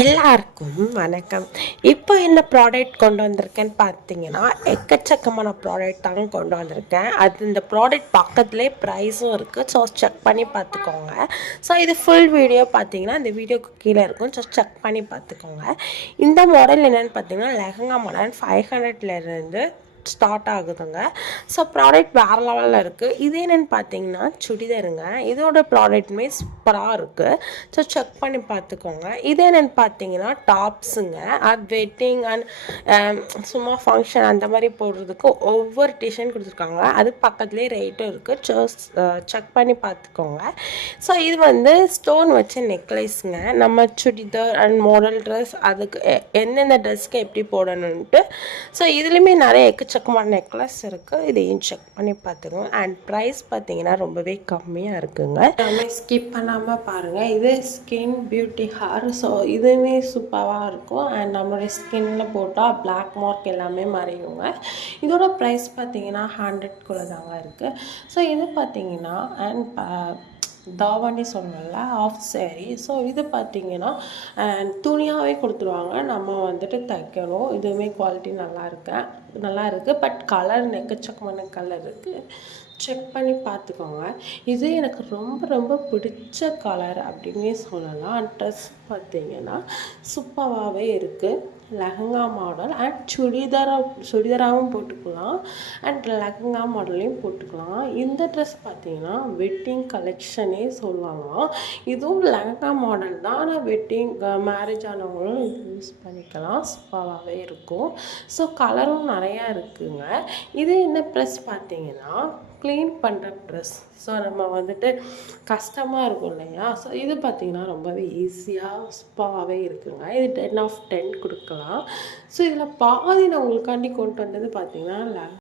எல்லாருக்கும் வணக்கம். இப்போ என்ன ப்ராடக்ட் கொண்டு வந்திருக்கேன்னு பார்த்தீங்கன்னா, எக்கச்சக்கமான ப்ராடக்ட் தாங்க கொண்டு வந்திருக்கேன். அது இந்த ப்ராடக்ட் பக்கத்துலேயே ப்ரைஸும் இருக்குது. ஸோ செக் பண்ணி பார்த்துக்கோங்க. ஸோ இது ஃபுல் வீடியோ பார்த்தீங்கன்னா இந்த வீடியோக்கு கீழே இருக்கும். ஸோ செக் பண்ணி பார்த்துக்கோங்க. இந்த மாடல் என்னென்னு பார்த்தீங்கன்னா லெஹங்கா மாடல் 500லேருந்து ஸ்டார்ட் ஆகுதுங்க. ஸோ ப்ராடக்ட் வேறு லெவலில் இருக்குது. இது என்னென்னு பார்த்தீங்கன்னா சுடிதாருங்க. இதோட ப்ராடக்ட்டுமே சூப்பராக இருக்குது. ஸோ செக் பண்ணி பார்த்துக்கோங்க. இது என்னென்னு பார்த்தீங்கன்னா டாப்ஸுங்க. அது வெட்டிங் அண்ட் சும்மா ஃபங்க்ஷன் அந்த மாதிரி போடுறதுக்கு ஒவ்வொரு டிசைன் கொடுத்துருக்காங்க. அது பக்கத்துலேயே ரேட்டும் இருக்குது. ஸோ செக் பண்ணி பார்த்துக்கோங்க. ஸோ இது வந்து ஸ்டோன் வச்ச நெக்லைஸுங்க. நம்ம சுடிதார் அண்ட் மாடல் ட்ரெஸ் அதுக்கு எந்தெந்த ட்ரெஸ்க்கு எப்படி போடணுன்ட்டு. ஸோ இதுலேயுமே நிறைய எக்கச்சக்கமான நெக்லஸ் இருக்குது. இதையும் செக் பண்ணி பார்த்துக்கோங்க. அண்ட் ப்ரைஸ் பார்த்தீங்கன்னா ரொம்பவே கம்மியாக இருக்குங்க. எல்லாமே ஸ்கிப் பண்ணாமல் பாருங்கள். இது ஸ்கின் பியூட்டி ஹேர். ஸோ இதுவுமே சூப்பராக இருக்கும். அண்ட் நம்மளுடைய ஸ்கின்ல போட்டால் பிளாக் மார்க் எல்லாமே மறையுங்க. இதோட ப்ரைஸ் பார்த்தீங்கன்னா 100குள்ளே தாங்க இருக்குது. ஸோ இது பார்த்தீங்கன்னா அண்ட் தாவணி சொன்னல ஆஃப் சேரீ. ஸோ இது பார்த்திங்கன்னா துணியாகவே கொடுத்துருவாங்க. நம்ம வந்துட்டு தைக்கணும். இதுவுமே குவாலிட்டி நல்லா இருக்குது. பட் கலர் எக்கச்சக்கமான கலர் இருக்குது. செக் பண்ணி பார்த்துக்கோங்க. இது எனக்கு ரொம்ப ரொம்ப பிடிச்ச கலர் அப்படின்னே சொல்லலாம். ட்ரெஸ் பார்த்திங்கன்னா சூப்பராகவே இருக்குது. லெஹங்கா மாடல் அண்ட் சுடிதாராகவும் போட்டுக்கலாம் அண்ட் லெஹங்கா மாடல்லையும் போட்டுக்கலாம். இந்த ட்ரெஸ் பார்த்தீங்கன்னா வெட்டிங் கலெக்ஷனே சொல்லலாம். இதுவும் லெஹங்கா மாடல் தான். ஆனால் வெட்டிங் மேரேஜ் ஆனவங்களும் இது யூஸ் பண்ணிக்கலாம். சூப்பராகவே இருக்கும். ஸோ கலரும் நிறையா இருக்குங்க. இது இந்த ட்ரெஸ் பார்த்தீங்கன்னா க்ளீன் பண்ணுற ட்ரெஸ். ஸோ நம்ம வந்துட்டு கஷ்டமாக இருக்கும் இல்லையா. ஸோ இது பார்த்திங்கன்னா ரொம்பவே ஈஸியாக சூப்பராகவே இருக்குங்க. இது 10/10 கொடுக்கலாம். ஸோ இதில் பாதி நான் உங்களுக்காண்டி கொண்டு வந்தது பார்த்திங்கன்னா